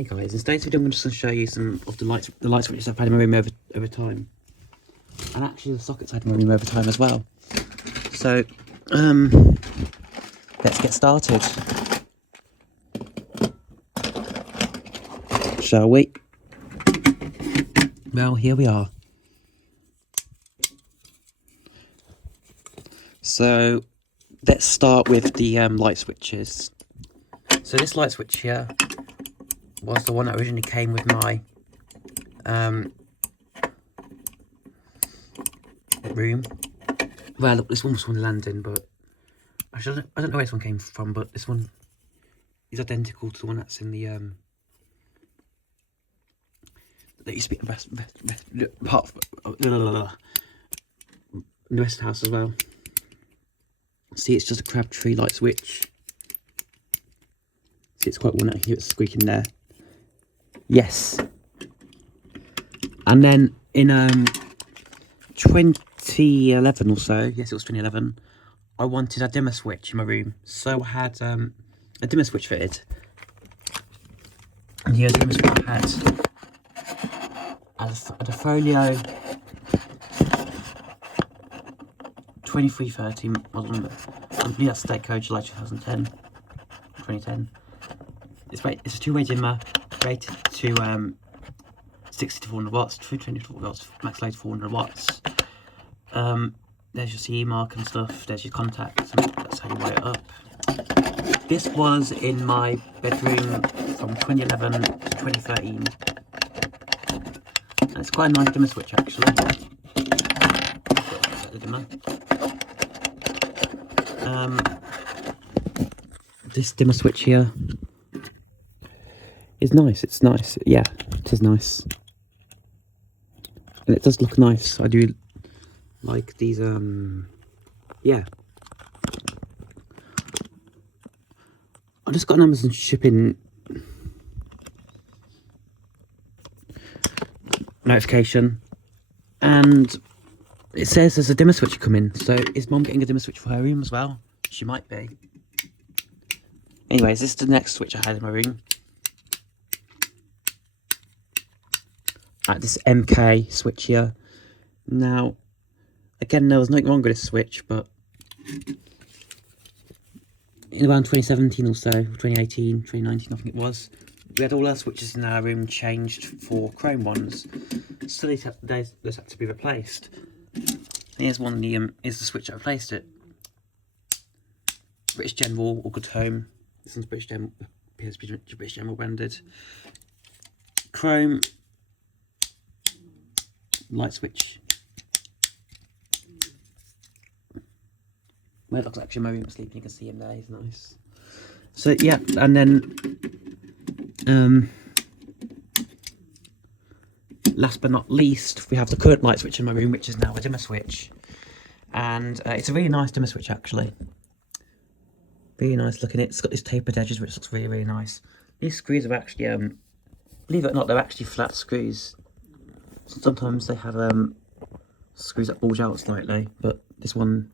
Hey guys, in today's video I'm just going to show you some of the light switches I've had in my room over time. And actually the sockets I've had in my room over time as well. So, let's get started. Shall we? Well, here we are. So, let's start with the light switches. So this light switch here was the one that originally came with my room. Well, look, this one was from London, but actually I don't know where this one came from, but this one is identical to the one that's in the that used to be the best part of the West House as well. See, it's just a Crabtree light switch. See, it's quite worn out. You hear it squeaking there. Yes. And then in 2011 or so, yes, it was 2011, I wanted a dimmer switch in my room. So I had a dimmer switch fitted. And here's the dimmer switch I had. A Folio 2330 model number. I believe that's state code July 2010. It's a two-way dimmer, rated to 60 to 400 watts, 224 watts, max load 400 watts. There's your CE mark and stuff, there's your contacts, and that's how you wire it up. This was in my bedroom from 2011 to 2013. And it's quite a nice dimmer switch actually. The dimmer. This dimmer switch here is nice. It's nice. Yeah, it is nice. And it does look nice. I do like these, yeah. I just got an Amazon shipping notification, and it says there's a dimmer switch coming. So is Mum getting a dimmer switch for her room as well? She might be. Anyways, this is the next switch I had in my room. This MK switch here. Now, again, there was nothing wrong with this switch, but in around 2017 or so, 2018, 2019, I think it was, we had all our switches in our room changed for chrome ones, so they had to be replaced. Here's one of the is the switch that replaced it. British General or Good Home. This one's British General, British General branded. Chrome light switch. Murdoch's actually in my room sleeping, you can see him there, he's nice. So yeah, and then last but not least, we have the current light switch in my room, which is now a dimmer switch. And it's a really nice dimmer switch actually. Really nice looking. It's got these tapered edges which looks really, really nice. These screws are actually, believe it or not, they're actually flat screws. Sometimes they have screws that bulge out slightly, but this one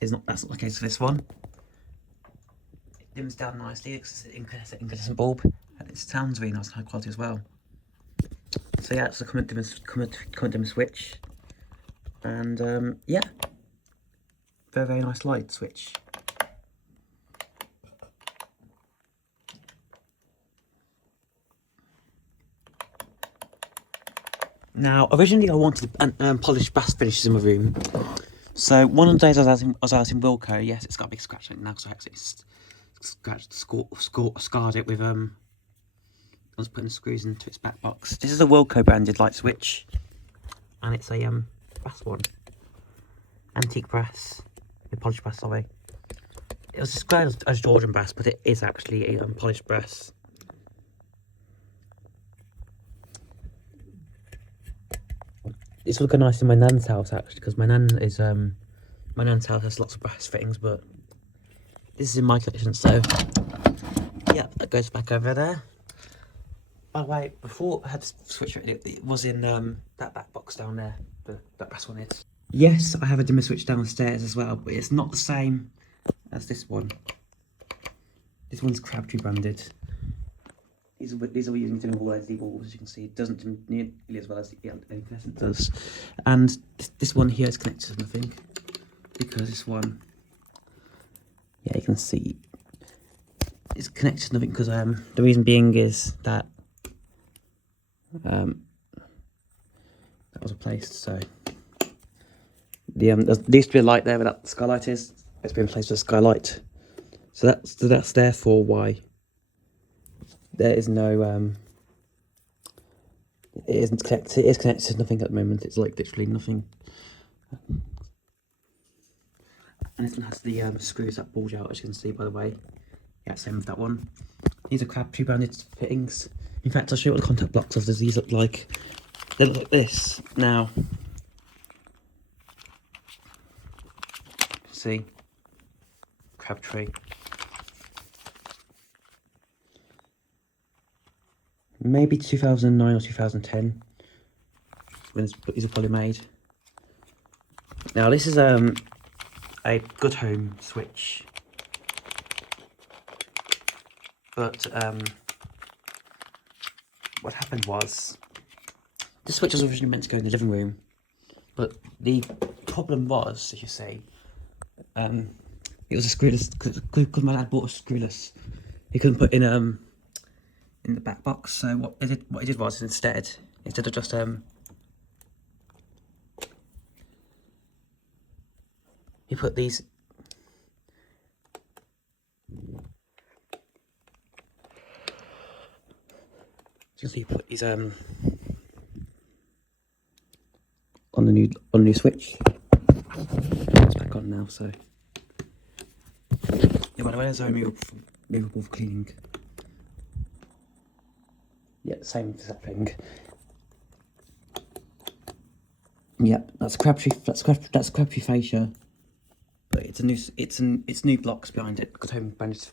is not. That's not the case for this one. It dims down nicely. It's an incandescent bulb, and it sounds really nice and high quality as well. So yeah, it's a current dimmer switch, and yeah, very, very nice light switch. Now, originally I wanted polished brass finishes in my room. So one of the days I was out in Wilko, yes, it's got a big scratch on it now because I actually scarred it with I was putting screws into its back box. This is a Wilko branded light switch, and it's a brass one, antique brass, with polished brass. Sorry, it was described as Georgian brass, but it is actually a polished brass. This would look nice in my nan's house actually, because my nan's house has lots of brass fittings, but this is in my collection, so yeah, that goes back over there. By the way, before I had to switch it was in that back box down there, that brass one is. Yes, I have a dimmer switch downstairs as well, but it's not the same as this one. This one's Crabtree branded. these are using dimmable LED bulbs, as you can see. It doesn't dim nearly as well as the incandescent does. And this one here is connected to nothing, because this one, yeah, you can see it's connected to nothing because the reason being is that that was replaced. So there used to be a light there where that skylight is. It's been replaced with a skylight. So that's therefore why there is no it isn't connected. It is connected to nothing at the moment. It's like literally nothing. And this one has the screws that bulge out, as you can see, by the way. Yeah, same with that one. These are Crabtree branded fittings. In fact, I'll show you what the contact blocks of these look like. They look like this. Now, see, Crabtree. Maybe 2009 or 2010 when these are probably made. Now this is a good home switch, but what happened was the switch was originally meant to go in the living room, but the problem was, as you say, it was a screwless, because my dad bought a screwless. He couldn't put in the back box. So what he did was instead of just he put these he put these on the new switch. It's back on now, so yeah, by the way, there's a removable for cleaning. Yeah, same exact thing. Yep, that's Crabtree fascia. But it's new blocks behind it, because home branded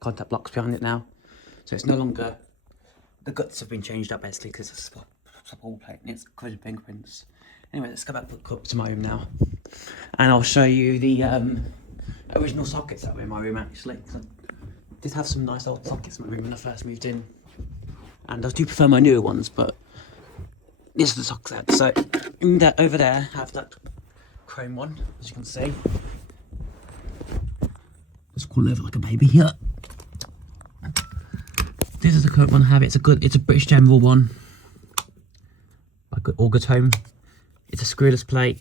contact blocks behind it now. So it's no longer, the guts have been changed up basically because it's a wall plate and it's covered in fingerprints. Anyway, let's go back up to my room now, and I'll show you the original sockets that were in my room actually. I did have some nice old sockets in my room when I first moved in. And I do prefer my newer ones, but this is the sock set. So over there, I have that chrome one, as you can see. Just call it over like a baby here. This is the current one I have. It's a British General one. By Orgatome. It's a screwless plate.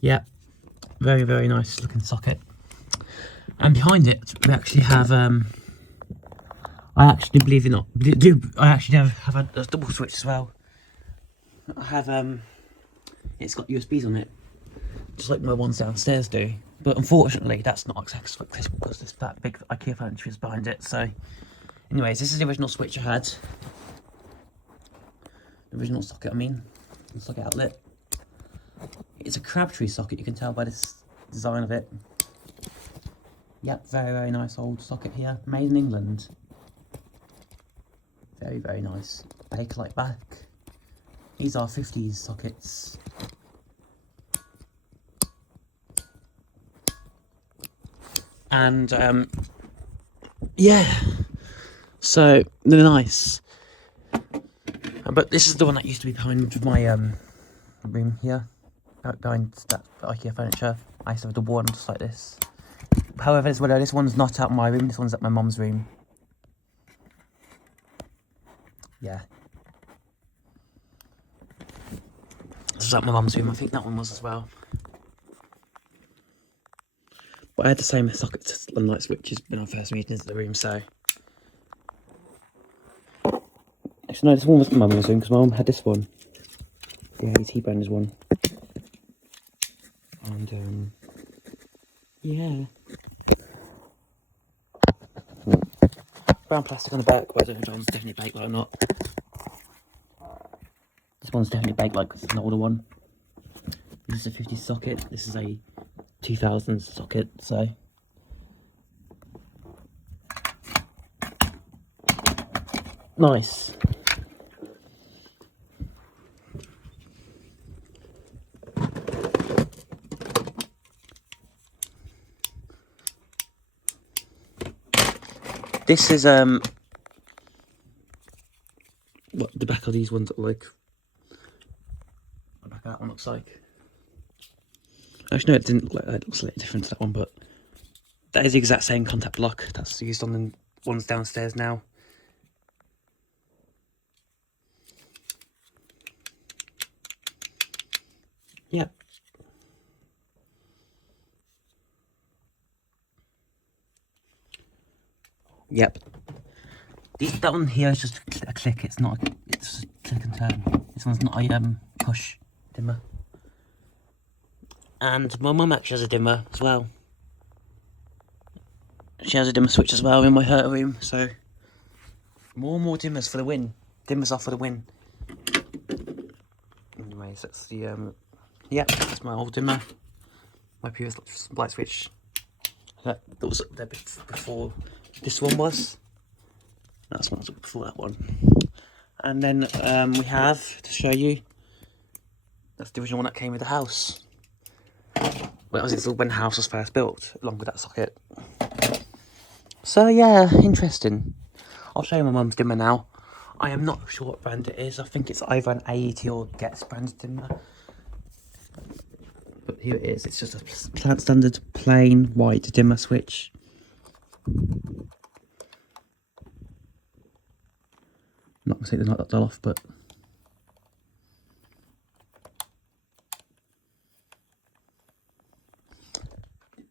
Yeah, very, very nice looking socket. And behind it, we actually have I actually, believe it or not, I actually have a double switch as well. I have it's got USBs on it, just like my ones downstairs do. But unfortunately, that's not accessible because that big IKEA furniture is behind it. So, anyways, this is the original switch I had. The original socket, I mean, the socket outlet. It's a Crabtree socket. You can tell by this design of it. Yep, very, very nice old socket here, made in England. Very, very nice. Bakelite back. These are 50s sockets. And yeah, so they're nice. But this is the one that used to be behind my room here, behind that IKEA furniture. I used to have the one just like this. However, this one's not at my room. This one's at my mum's room. Yeah. This was at my mum's room. I think that one was as well. But I had the same sockets and light switches when I first moved into the room, so. Actually, no, this one was my mum's room because my mum had this one. The AT branded one. And, yeah. Brown plastic on the back, but I don't know if John's definitely baked like or not. This one's definitely baked like, 'cause it's an older one. This is a 50s socket, this is a 2000s socket, so. Nice. This is what the back of these ones look like. The back of that one looks like. Actually, no, it didn't look like that. It looks slightly different to that one, but that is the exact same contact block that's used on the ones downstairs now. Yep. Yep. That one here is just a click. It's not. It's just a click and turn. This one's not a push dimmer. And my mum actually has a dimmer as well. She has a dimmer switch as well in her room. So more and more dimmers for the win. Dimmers are for the win. Anyways, that's the yeah, that's my old dimmer. My previous light switch. That was up there before this one was. That's one that was up before that one. And then we have, to show you, that's the original one that came with the house. Well, that was installed when the house was first built, along with that socket. So yeah, interesting. I'll show you my mum's dimmer now. I am not sure what brand it is. I think it's either an AET or Getz brand dimmer. But here it is. It's just a standard plain white dimmer switch. I'm not gonna take the light dial off, but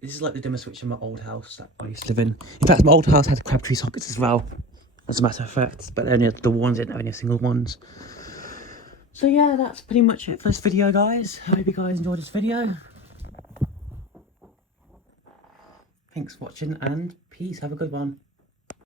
this is like the dimmer switch in my old house that I used to live in. In fact, my old house had Crabtree sockets as well, as a matter of fact, but only the ones didn't have any single ones. So yeah, that's pretty much it for this video, guys. I hope you guys enjoyed this video. Thanks for watching and peace. Have a good one.